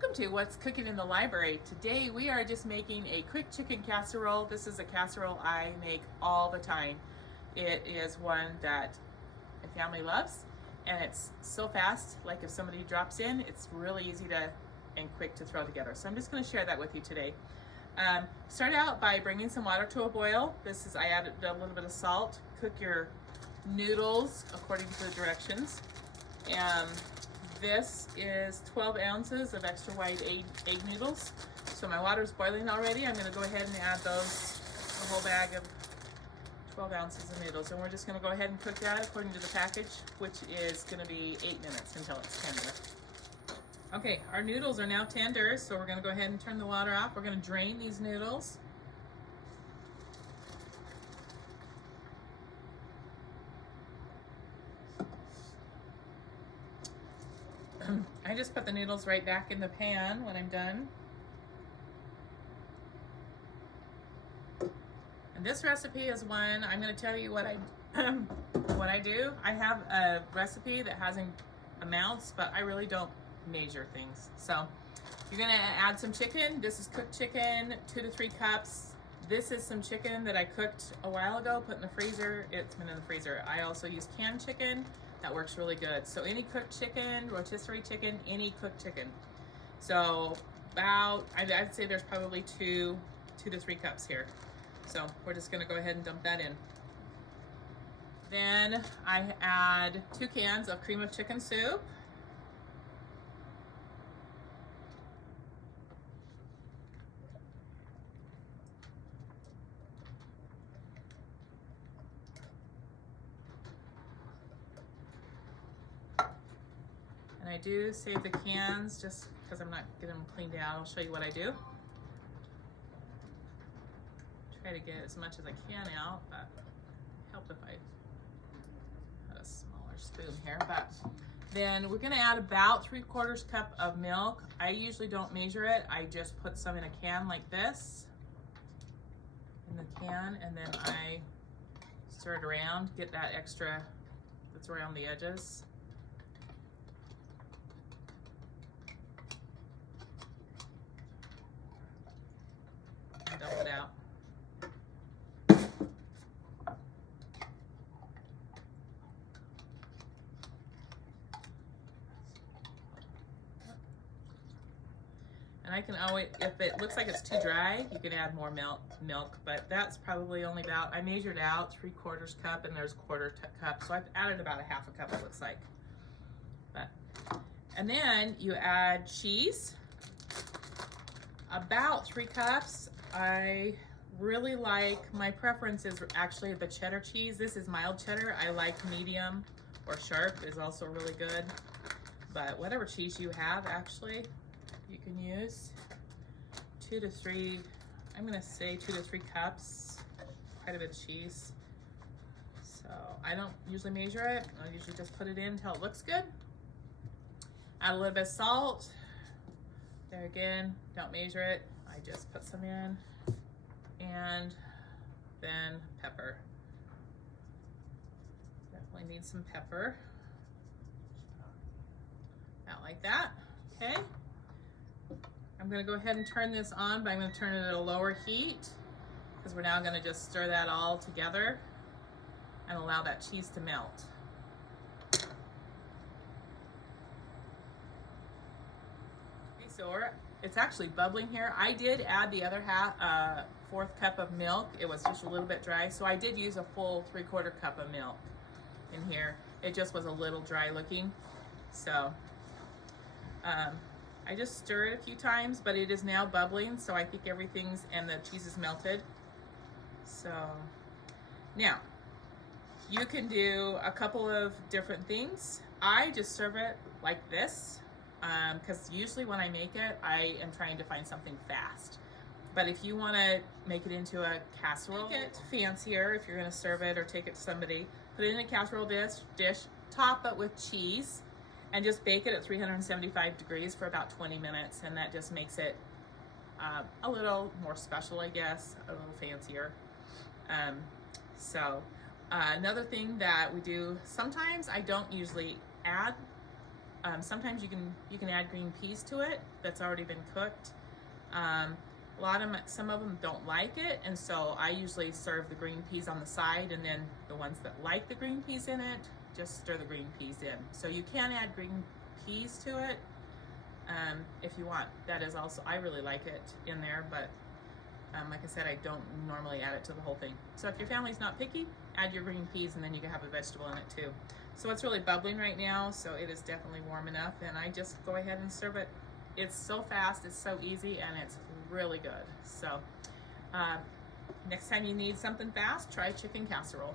Welcome to What's Cooking in the Library. Today we are just making a quick chicken casserole. This is a casserole I make all the time. It is one that my family loves, and it's so fast, like if somebody drops in, it's really easy to and quick to throw together. So I'm just going to share that with you today. Start out by bringing some water to a boil. I added a little bit of salt. Cook your noodles according to the directions. This is 12 ounces of extra white egg noodles. So my water is boiling already. I'm going to go ahead and add the whole bag of 12 ounces of noodles. And we're just going to go ahead and cook that according to the package, which is going to be 8 minutes until it's tender. Okay, our noodles are now tender, so we're going to go ahead and turn the water off. We're going to drain these noodles. I just put the noodles right back in the pan when I'm done. And this recipe is one, I'm going to tell you what I do. I have a recipe that has amounts, but I really don't measure things. So you're going to add some chicken. This is cooked chicken, 2 to 3 cups. This is some chicken that I cooked a while ago, put in the freezer. It's been in the freezer. I also use canned chicken. That works really good. So any cooked chicken, rotisserie chicken, any cooked chicken. So I'd say there's probably 2 to 3 cups here. So we're just gonna go ahead and dump that in. Then I add 2 cans of cream of chicken soup. I do save the cans just because I'm not getting them cleaned out. I'll show you what I do. Try to get as much as I can out, but help if I had a smaller spoon here. But then we're gonna add about 3/4 cup of milk. I usually don't measure it. I just put some in a can like this, in the can, and then I stir it around, get that extra that's around the edges. Dump it out. And I can always, if it looks like it's too dry, you can add more milk, but that's probably only about, I measured out 3/4 cup and there's 1/4 cup. So I've added about a 1/2 cup, it looks like. And then you add cheese, about 3 cups. I really like, my preference is actually the cheddar cheese. This is mild cheddar. I like medium or sharp is also really good. But whatever cheese you have, actually, you can use 2 to 3, I'm gonna say 2 to 3 cups, quite a bit of cheese. So I don't usually measure it. I usually just put it in until it looks good. Add a little bit of salt. There again, don't measure it. I just put some in, and then pepper. Definitely need some pepper. About like that, okay? I'm gonna go ahead and turn this on, but I'm gonna turn it at a lower heat because we're now gonna just stir that all together and allow that cheese to melt. So it's actually bubbling here. I did add the other 1/4 cup of milk. It was just a little bit dry, so I did use a full 3/4 cup of milk in here. It just was a little dry looking. So I just stir it a few times, but it is now bubbling, so I think everything's, and the cheese is melted. So now you can do a couple of different things. I just serve it like this. Because usually when I make it, I am trying to find something fast. But if you want to make it into a casserole, make it fancier if you're going to serve it or take it to somebody, put it in a casserole dish, top it with cheese, and just bake it at 375 degrees for about 20 minutes, and that just makes it a little more special, I guess, a little fancier. Another thing that we do sometimes, I don't usually add Sometimes you can add green peas to it that's already been cooked. Some of them don't like it, and so I usually serve the green peas on the side, and then the ones that like the green peas in it, just stir the green peas in. So you can add green peas to it if you want. That is also, I really like it in there, but like I said, I don't normally add it to the whole thing. So if your family's not picky, add your green peas, and then you can have a vegetable in it too. So it's really bubbling right now, so it is definitely warm enough, and I just go ahead and serve it. It's so fast, it's so easy, and it's really good. So next time you need something fast, try chicken casserole.